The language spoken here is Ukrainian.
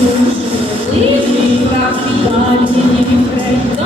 Служили правді батьків.